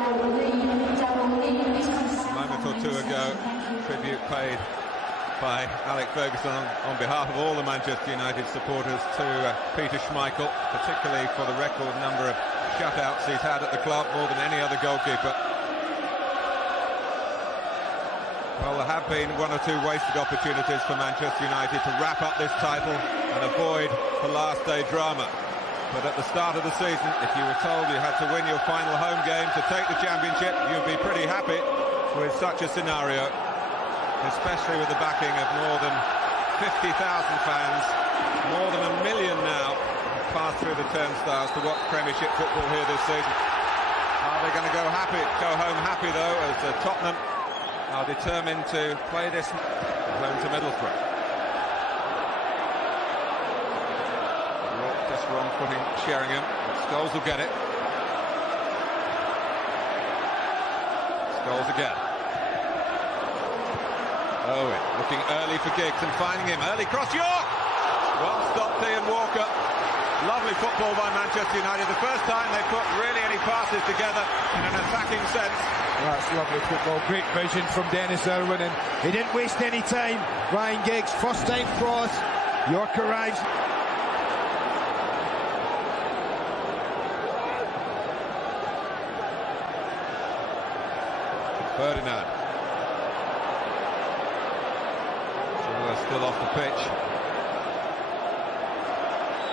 A moment or two ago, tribute paid by Alex Ferguson on behalf of all the Manchester United supporters to Peter Schmeichel, particularly for the record number of shutouts he's had at the club, more than any other goalkeeper. Well, there have been one or two wasted opportunities for Manchester United to wrap up this title and avoid the last day drama. But at the start of the season, if you were told you had to win your final home game to take the championship, you'd be pretty happy with such a scenario, especially with the backing of more than 50,000 fans, more than 1 million now pass through the turnstiles to watch Premiership football here this season. Are they going to go home happy though, as Tottenham are determined to play this home to Middlesbrough. Just wrong footing Sheringham. Scholes will get it. Scholes again. Owen looking early for Giggs and finding him. Early cross, York! Well stopped Ian Walker. Lovely football by Manchester United. The first time they put really any passes together in an attacking sense. That's lovely football. Great vision from Dennis Irwin, and he didn't waste any time. Ryan Giggs, first time cross. York arrives. Ferdinand. Still off the pitch.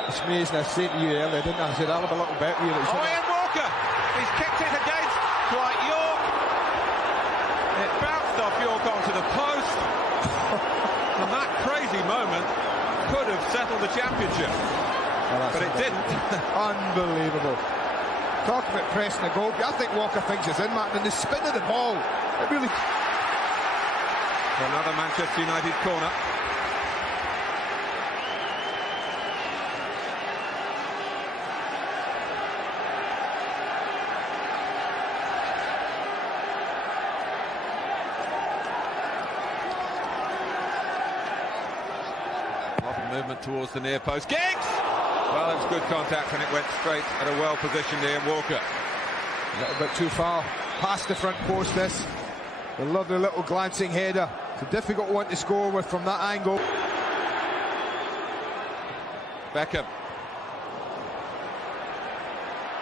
It's amazing, I said to you earlier, didn't I? I said I'll have a little bet with you. Oh, Ian Walker! He's kicked it against Dwight York. It bounced off York onto the post. And that crazy moment could have settled the championship. Oh, but it didn't. Unbelievable. Talk about pressing the goal. I think Walker thinks it's in, Matt, and the spin of the ball, it really... Another Manchester United corner. Movement towards the near post. Giggs! Well, it was good contact and it went straight at a well-positioned Ian Walker. A little bit too far past the front post, this. A lovely little glancing header. It's a difficult one to score with from that angle. Beckham.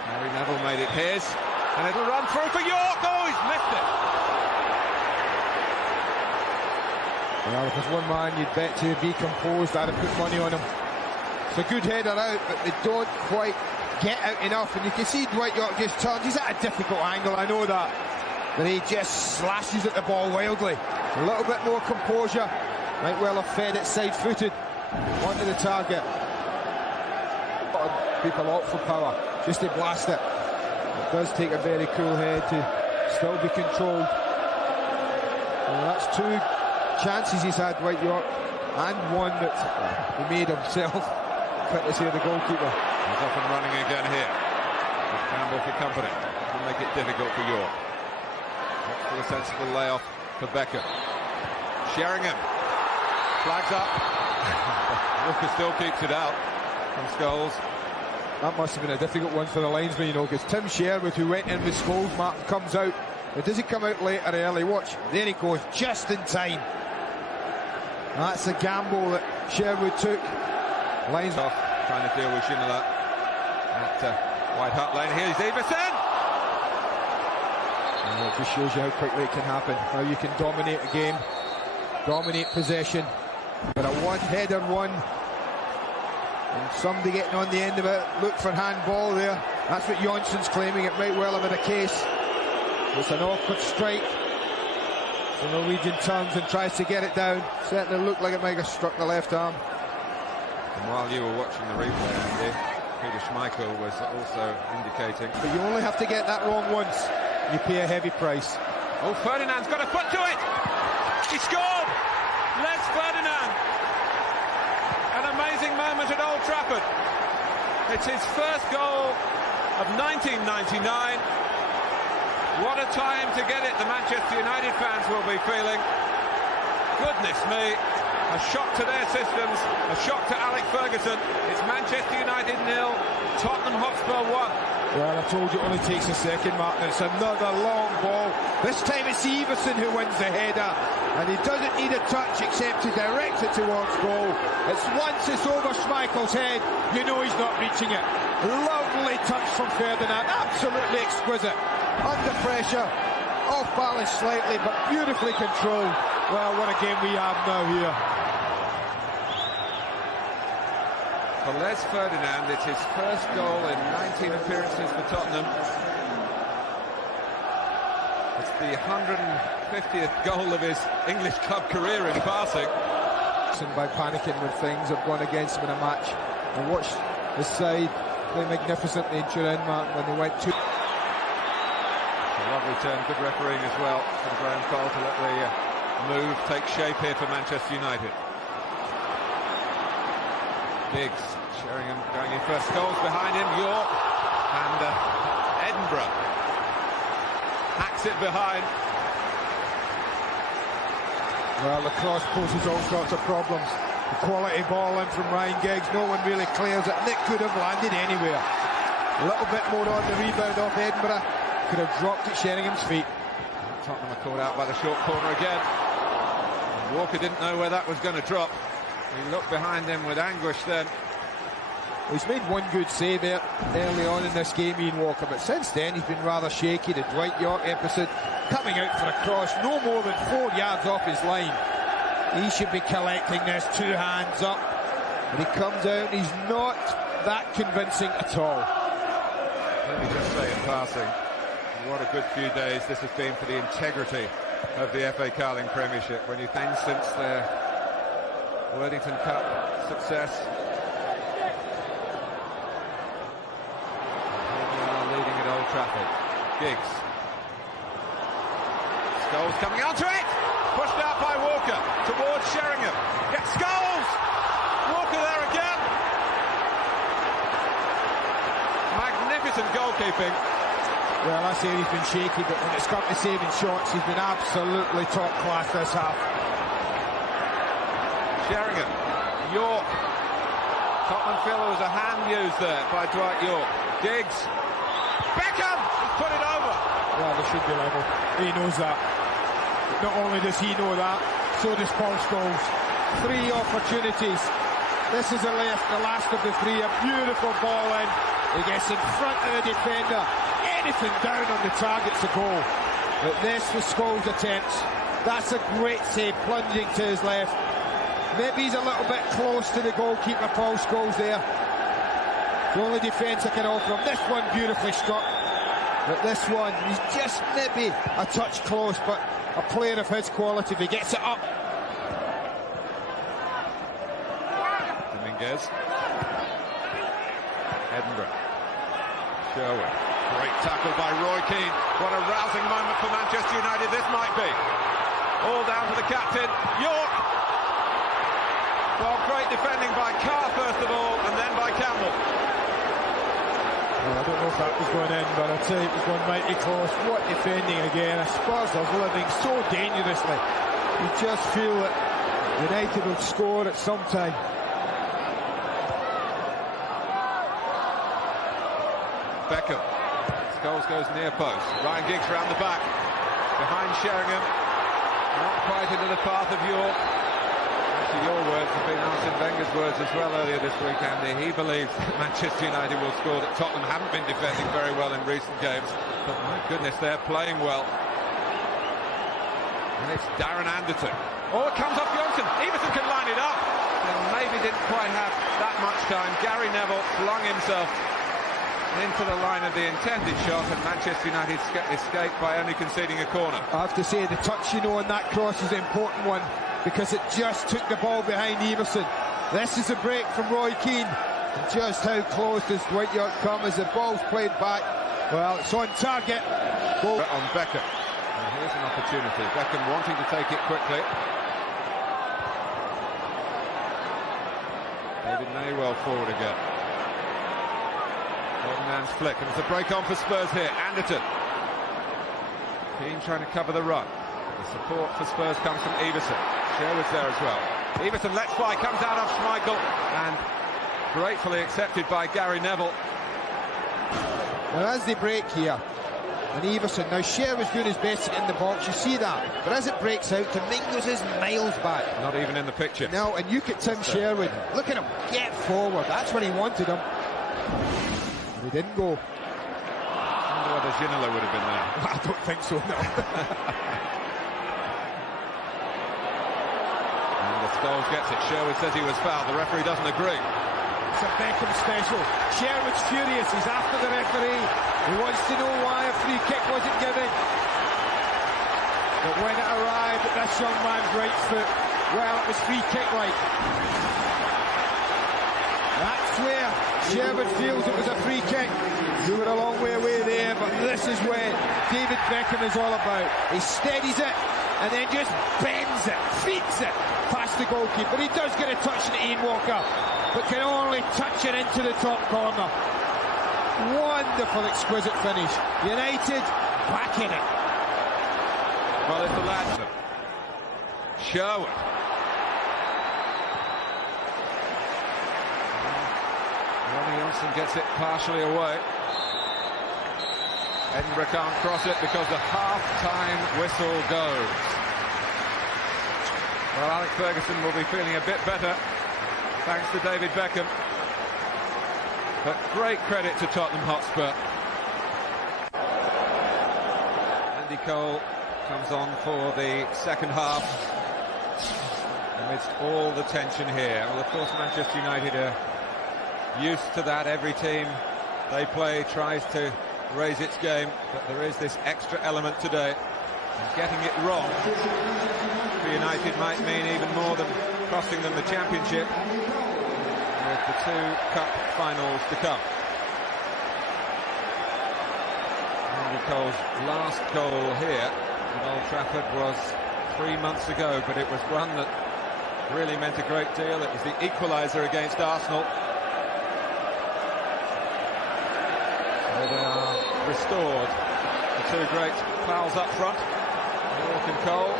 Harry Neville made it his. And it'll run through for York. Oh, he's missed it. Well, if there's one man you'd bet to be composed, I'd have put money on him. It's a good header out, but they don't quite get out enough. And you can see Dwight York just turns. He's at a difficult angle, I know that. But he just slashes at the ball wildly. A little bit more composure. Might well have fed it side-footed onto the target. People opt for power, just to blast it. It does take a very cool head to still be controlled. Well, that's two chances he's had, Dwight York, and one that he made himself. Courtesy of the goalkeeper. He's off and running again here. With Campbell for company. Will make it difficult for York. That's for a sensible layoff for Beckham. Sheringham flags up. Walker still keeps it out from Scholes. That must have been a difficult one for the linesman, you know, because Tim Sherwood, who went in with Scholes, Mark, comes out. But does he come out late or early? Watch, there he goes, just in time. That's a gamble that Sherwood took. Lines off, trying to deal with Ginola at White Hart Lane. Here's Everson. It just shows you how quickly it can happen, how you can dominate a game, dominate possession. But a one-header one, and somebody getting on the end of it. Look for handball there. That's what Johnson's claiming. It might well have been a case. It's an awkward strike. The Norwegian turns and tries to get it down. Certainly looked like it might have struck the left arm. And while you were watching the replay, Andy, Peter Schmeichel was also indicating. But you only have to get that wrong once. You pay a heavy price. Oh, Ferdinand's got a foot to it! He scored! Les Ferdinand! An amazing moment at Old Trafford. It's his first goal of 1999. What a time to get it, the Manchester United fans will be feeling. Goodness me. A shock to their systems, a shock to Alex Ferguson. It's Manchester United 0, Tottenham Hotspur 1. Well, I told you it only takes a second, Martin. It's another long ball. This time it's Everson who wins the header. And he doesn't need a touch except to direct it towards goal. It's once it's over Schmeichel's head, you know he's not reaching it. Lovely touch from Ferdinand. Absolutely exquisite. Under pressure. Off balance slightly, but beautifully controlled. Well, what a game we have now here. For Les Ferdinand, it's his first goal in 19 appearances for Tottenham. It's the 150th goal of his English club career in passing. By panicking when things have gone against him in a match. And watch his side play magnificently in Turin, Martin, when they went to... A lovely turn, good refereeing as well for the Graham Cole to let the move take shape here for Manchester United. Giggs, Sheringham going in first, goals behind him, York and Edinburgh hacks it behind. Well, the cross poses all sorts of problems. The quality ball in from Ryan Giggs, no one really clears it, and it could have landed anywhere. A little bit more on the rebound off Edinburgh, could have dropped at Sheringham's feet. Tottenham are caught out by the short corner again. Walker didn't know where that was going to drop. He looked behind him with anguish then. He's made one good save there early on in this game, Ian Walker, but since then he's been rather shaky. The Dwight York episode, coming out for a cross no more than 4 yards off his line. He should be collecting this, 2 hands up, and he comes out and he's not that convincing at all. Let me just say in passing, what a good few days this has been for the integrity of the FA Carling Premiership. When you think since their Worthington Cup success, here we are leading at Old Trafford. Giggs, Scholes coming onto it, pushed out by Walker towards Sheringham. Gets Scholes, Walker there again. Magnificent goalkeeping. Well, I say he's been shaky, but when it's come to saving shots, he's been absolutely top class this half. Sheringham, York. Tottenham feel there was a hand used there by Dwight York. Giggs, Beckham, he's put it over. Well, they should be level. He knows that. Not only does he know that, so does Paul Scholes. 3 opportunities. This is the last of the 3. A beautiful ball in. He gets in front of the defender. Anything down on the target's a goal. But this was Scholes' attempts. That's a great save, plunging to his left. Maybe he's a little bit close to the goalkeeper, Paul Scholes there. The only defence I can offer him. This one beautifully struck. But this one, he's just maybe a touch close, but a player of his quality, if he gets it up. Dominguez. Edinburgh. Sherwood. Great tackle by Roy Keane. What a rousing moment for Manchester United this might be. All down to the captain, York. Well, great defending by Carr first of all, and then by Campbell. Well, I don't know if that was going in, but I'd say it was going mighty close. What defending again. Spurs are living so dangerously. You just feel that United will score at some time. Beckham. Scholes goes near post. Ryan Giggs round the back. Behind Sheringham. Not quite into the path of York. Actually, your words have been Arsene Wenger's words as well earlier this week, Andy. He believes that Manchester United will score, that Tottenham haven't been defending very well in recent games. But my goodness, they're playing well. And it's Darren Anderton. Oh, it comes off Johnson. Everton can line it up. And maybe didn't quite have that much time. Gary Neville flung himself into the line of the intended shot, and Manchester United escaped by only conceding a corner. I have to say, the touch, on that cross is an important one, because it just took the ball behind Everson. This is a break from Roy Keane. Just how close does Dwight York come as the ball's played back? Well, it's on target. Goal on Beckham. And here's an opportunity. Beckham wanting to take it quickly. David Maywell forward again. Ferdinand's flick, and it's a break on for Spurs here. Anderton. Keane trying to cover the run. The support for Spurs comes from Everson. Sherwood's there as well. Everton lets fly, comes out of Schmeichel, and gratefully accepted by Gary Neville. Now as they break here, and Everson, now Sherwood's doing his best to get in the box, you see that, but as it breaks out, Domingos is miles back. Not even in the picture. No, and you get Tim Sherwood, look at him, get forward, that's when he wanted him. He didn't go. I wonder whether Ginola would have been there. I don't think so, no. And the Scholes gets it. Sherwood says he was fouled. The referee doesn't agree. It's a Beckham special. Sherwood's furious, he's after the referee. He wants to know why a free kick wasn't given. But when it arrived at this young man's right foot, well, it was free kick-like. That's where Sherwood feels it was a free kick. We were a long way away there, but this is where David Beckham is all about. He steadies it and then just bends it, feeds it past the goalkeeper. He does get a touch on Ian Walker, but can only touch it into the top corner. Wonderful, exquisite finish. United back in it. Well, it's the lads. Sherwood. Ronnie Johnson gets it partially away. Edinburgh can't cross it because the half-time whistle goes. Well, Alex Ferguson will be feeling a bit better, thanks to David Beckham. But great credit to Tottenham Hotspur. Andy Cole comes on for the second half amidst all the tension here. Well, of course, Manchester United are used to that. Every team they play tries to raise its game, but there is this extra element today. And getting it wrong for United might mean even more than costing them the championship, with the two cup finals to come. Andy Cole's last goal here at Old Trafford was 3 months ago, but it was one that really meant a great deal. It was the equaliser against Arsenal. So they are restored. The two great pals up front, York and Cole.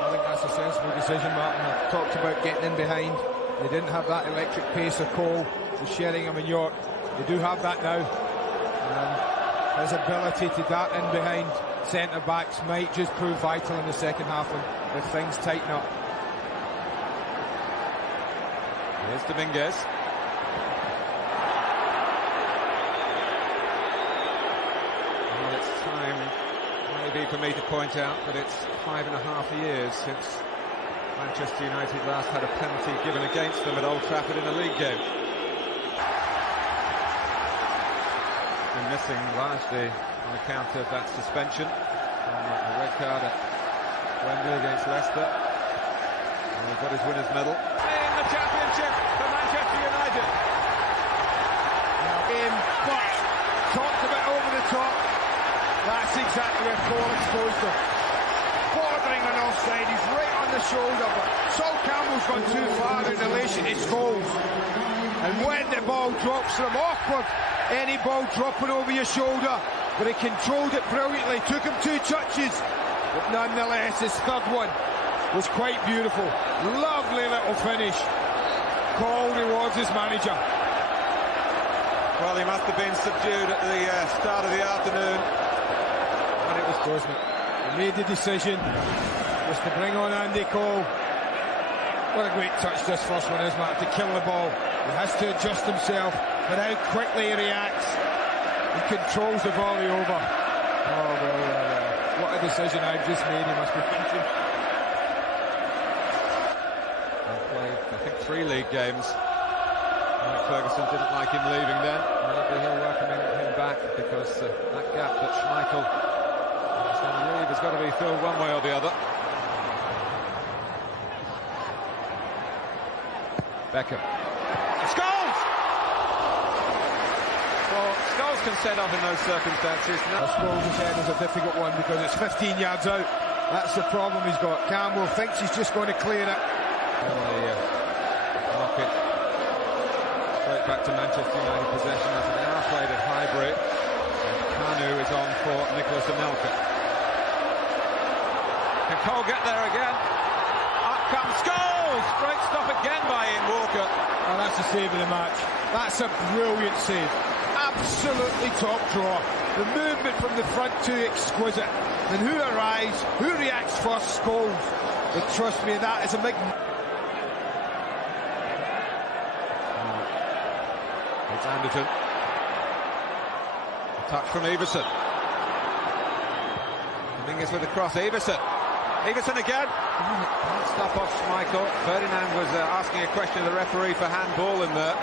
I think that's a sensible decision, Martin. I talked about getting in behind. They didn't have that electric pace of Cole with Sheringham and York. They do have that now. His ability to dart in behind centre-backs might just prove vital in the second half if things tighten up. Here's Dominguez. Well, it's time maybe for me to point out that it's 5.5 years since Manchester United last had a penalty given against them at Old Trafford in a league game. Been missing largely on account of that suspension from a red card at Wembley against Leicester. And he got his winner's medal in the championship for Manchester United. Game, but talked a bit over the top. That's exactly where Cole exposed him. Bordering on offside, he's right on the shoulder, but Sol Campbell's gone too far in relation to Scholes. And when the ball drops from awkward, any ball dropping over your shoulder, but he controlled it brilliantly, took him 2 touches, but nonetheless his third one was quite beautiful. Lovely little finish. Cole rewards his manager. Well, he must have been subdued at the start of the afternoon when it was Brosnan. He made the decision just to bring on Andy Cole. What a great touch this first one is, Matt, to kill the ball. He has to adjust himself, but how quickly he reacts. He controls the volley over. Oh, well, what a decision I've just made, he must be thinking. He played, I think, 3 league games. Ferguson didn't like him leaving then. Maybe he'll welcome him back, because that gap that Schmeichel is going to leave has got to be filled one way or the other. Beckham. Scholes! Well, Scholes can set up in those circumstances. No. Scholes' head is a difficult one because it's 15 yards out. That's the problem he's got. Campbell thinks he's just going to clear it. Knock it straight back to Manchester United possession as an hour played at Highbury. And Kanu is on for Nicholas Anelka. Can Cole get there again? Up comes Scholes! goals! Great stop again by Ian Walker. Oh, that's the save of the match. That's a brilliant save. Absolutely top drawer. The movement from the front too exquisite. And who arrives, who reacts first, Scholes. But trust me, that is a big... It's Anderton. A touch from Everson. Dominguez with the cross. Everson again. Stop off Schmeichel. Ferdinand was asking a question of the referee for handball in there.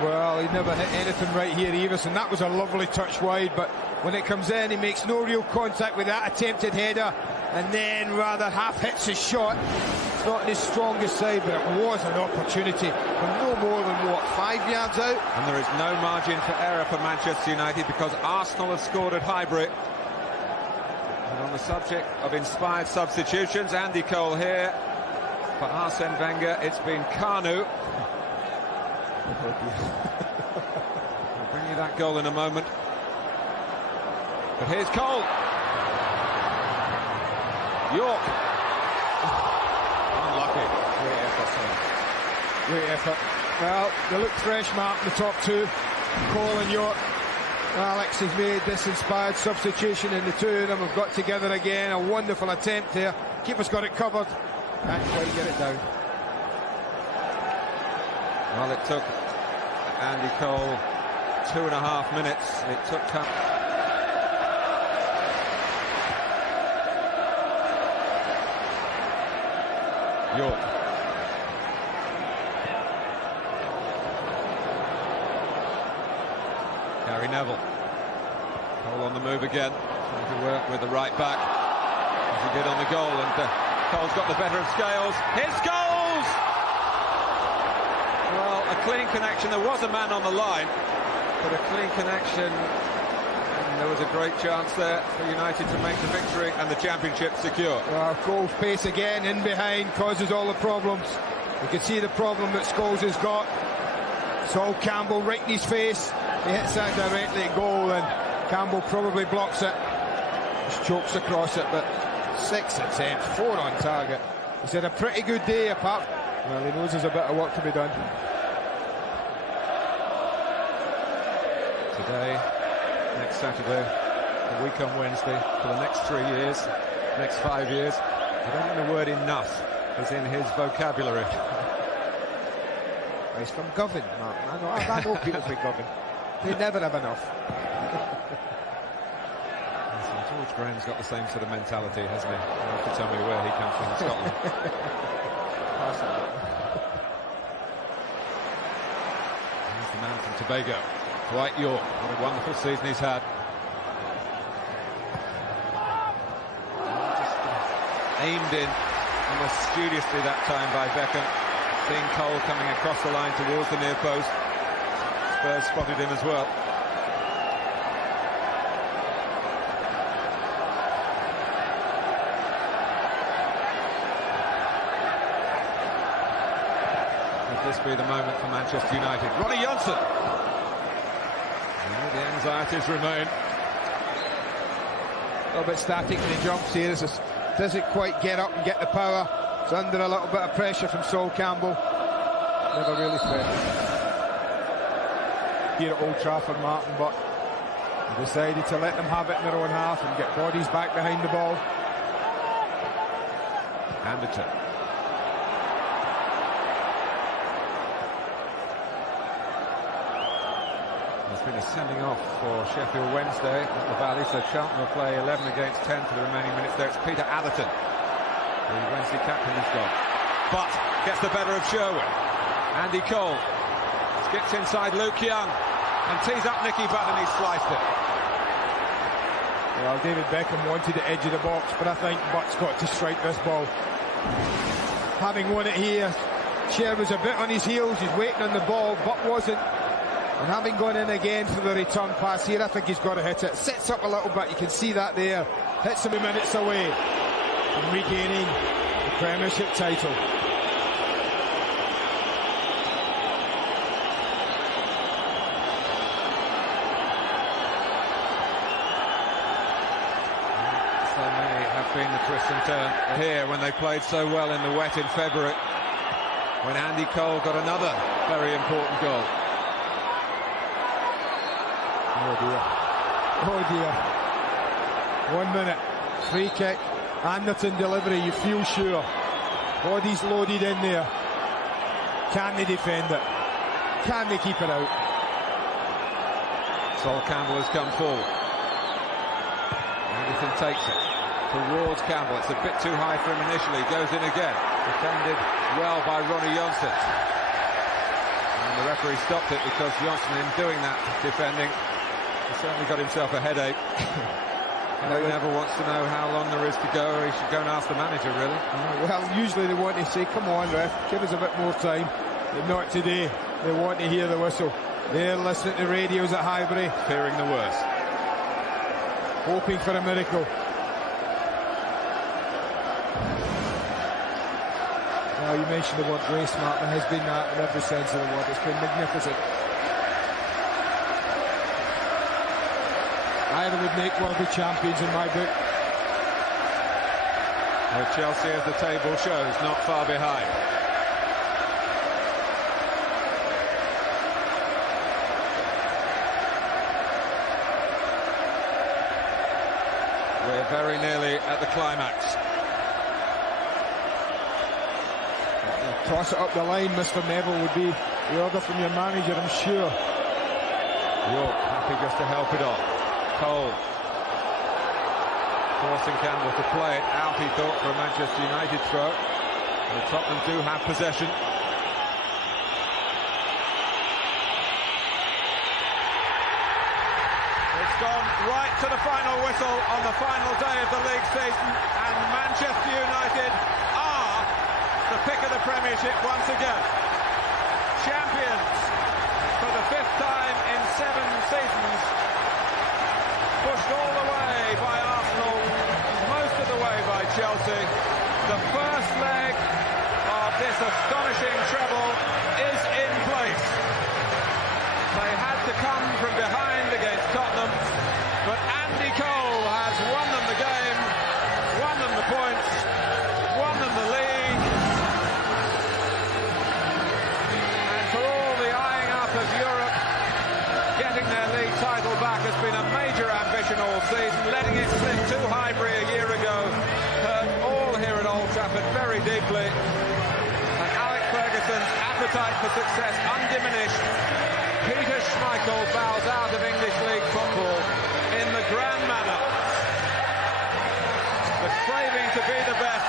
Well, he never hit anything right here, Everson. That was a lovely touch wide, but when it comes in, he makes no real contact with that attempted header, and then rather half hits his shot. It's not his strongest side, but it was an opportunity from no more than, what, 5 yards out? And there is no margin for error for Manchester United because Arsenal have scored at Highbury. And on the subject of inspired substitutions, Andy Cole here. For Arsene Wenger, it's been Kanu. I'll bring you that goal in a moment. But here's Cole. York. Unlucky. Great effort, son. Great effort. Well, they look fresh, Mark, the top two. Cole and York. Alex has made this inspired substitution, and the two of them have got together again. A wonderful attempt there. Keeper's got it covered. Can't quite get it down. Well, it took Andy Cole 2.5 minutes. It took York. Gary Neville. Cole on the move again. Trying to work with the right back. As he did on the goal, and Cole's got the better of Scales. Here's Scholes! Well, a clean connection. There was a man on the line, but a clean connection. And there was a great chance there for United to make the victory and the championship secure. Well, Cole's pace again in behind causes all the problems. You can see the problem that Scholes has got. Sol Campbell right in his face. He hits that directly at goal, and Campbell probably blocks it. Just chokes across it, but 6 attempts, 4 on target. He's had a pretty good day apart. Well, he knows there's a bit of work to be done. Today, next Saturday, a week on Wednesday, for the next 3 years, next 5 years. I don't think the word enough is in his vocabulary. He's from Govan, Mark. I know people from Govan. They never have enough. George Graham's got the same sort of mentality, hasn't he? You have to tell me where he comes from in Scotland. He's the man from Tobago, Dwight York. What a wonderful season he's had. Just aimed in almost studiously that time by Beckham. Seeing Cole coming across the line towards the near post. Spurs spotted him as well. Could this be the moment for Manchester United? Ronnie Johnson! And the anxieties remain. A little bit static when he jumps here. Doesn't quite get up and get the power. It's under a little bit of pressure from Sol Campbell. Never really special here at Old Trafford, Martin, but he decided to let them have it in their own half and get bodies back behind the ball. Anderton. There's been a sending off for Sheffield Wednesday at the Valley, so Charlton will play 11 against 10 for the remaining minutes there. It's Peter Atherton, the Wednesday captain, has gone. But gets the better of Sherwood. Andy Cole skips inside Luke Young and tees up Nicky Butt, and he sliced it. Well, David Beckham wanted the edge of the box, but I think Butt's got to strike this ball. Having won it here, Sherwood's a bit on his heels. He's waiting on the ball. Butt wasn't. And having gone in again for the return pass here, I think he's got to hit it. Sets up a little bit. You can see that there. Hits him minutes away from regaining the Premiership title. So many have been the twist and turn here when they played so well in the wet in February. when Andy Cole got another very important goal. Oh dear. Oh dear. 1 minute. Free kick. Anderton delivery, you feel sure. Body's loaded in there. Can they defend it? Can they keep it out? Sol Campbell has come forward. Anderson takes it towards Campbell. It's a bit too high for him initially. Goes in again. Defended well by Ronnie Johnson. And the referee stopped it because Johnson, in doing that defending, he certainly got himself a headache. He never wants to know how long there is to go, or he should go and ask the manager, really. Well, usually they want to say, come on, ref, give us a bit more time. But not today. They want to hear the whistle. They're listening to radios at Highbury. Fearing the worst. Hoping for a miracle. Now, you mentioned the word race, Mark. There has been that in every sense of the word. It's been magnificent. Either would make worthy champions in my book. Well, Chelsea, as the table shows, not far behind. We're very nearly at the climax. Toss it up the line, Mr. Neville, would be the order from your manager, I'm sure. York happy just to help it on. Cole forcing Campbell to play it out, he thought, for a Manchester United throw. And Tottenham do have possession. It's gone right to the final whistle on the final day of the league season, and Manchester United are the pick of the Premiership once again. Champions for the 5th time in 7 seasons. Pushed all the way by Arsenal, most of the way by Chelsea. The first leg of this astonishing treble is in place. They had to come from behind against Tottenham, but Andy Cole has won them the game, won them the points, won them the league. And for all the eyeing up of Europe, getting their league title back has been a major ambition all season. Letting it slip to Highbury a year ago hurt all here at Old Trafford very deeply. And Alex Ferguson's appetite for success undiminished. Peter Schmeichel bows out of English League football in the grand manner. The craving to be the best,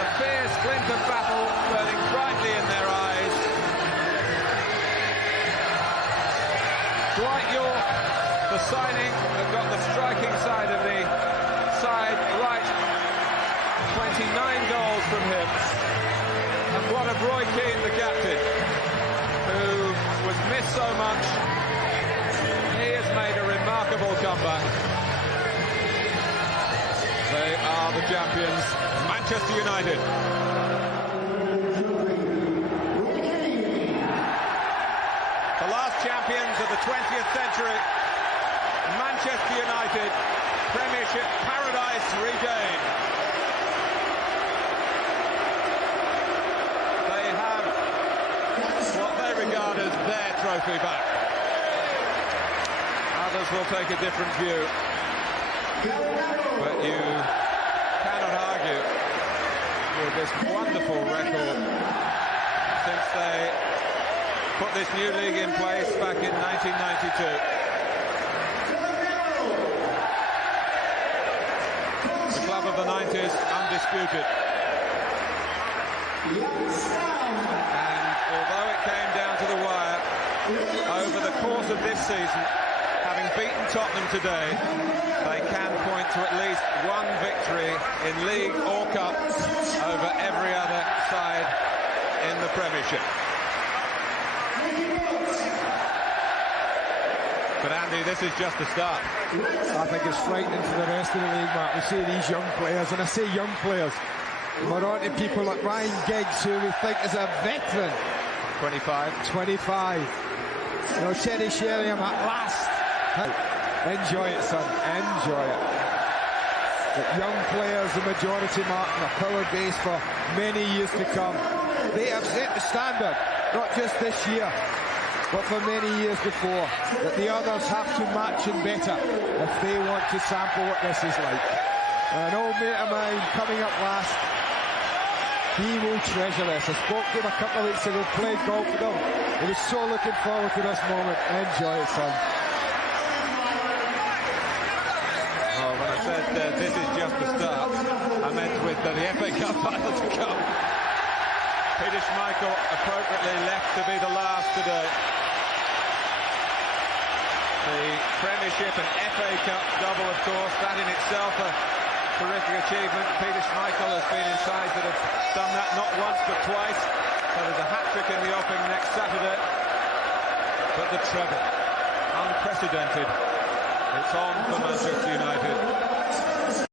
the fierce glint of battle burning brightly in their eyes. Dwight York, the signing, have got the striking side of the side right. 29 goals from him. And what of Roy Keane, the captain, who was missed so much. He has made a remarkable comeback. They are the champions, Manchester United. The last champions of the 20th century, Manchester United, Premiership paradise regained. They have what they regard as their trophy back. Others will take a different view, but you cannot argue with this wonderful record since they put this new league in place back in 1992. The club of the 90s, undisputed. And although it came down to the wire, over the course of this season, having beaten Tottenham today, they can point to at least one victory in league or cup over every other side in the Premiership. But Andy, this is just the start. I think it's frightening for the rest of the league, Mark. We see these young players, and I say young players, we're on to people like Ryan Giggs, who we think is a veteran. 25. You know, Teddy Sheringham at last. Enjoy it, son. Enjoy it. But young players, the majority, Mark, and a power base for many years to come. They have set the standard, not just this year, but for many years before, that the others have to match and better if they want to sample what this is like. An old mate of mine coming up last, he will treasure this. I spoke to him a couple of weeks ago, played golf with him. He was so looking forward to this moment. Enjoy it, son. Oh, when I said this is just the start, I meant with the FA Cup final to come. Peter Schmeichel appropriately left to be the last today. The Premiership and FA Cup double, of course, that in itself a terrific achievement. Peter Schmeichel has been in sides that have done that not once but twice. So there's a hat-trick in the offing next Saturday. But the treble, unprecedented. It's on for Manchester United.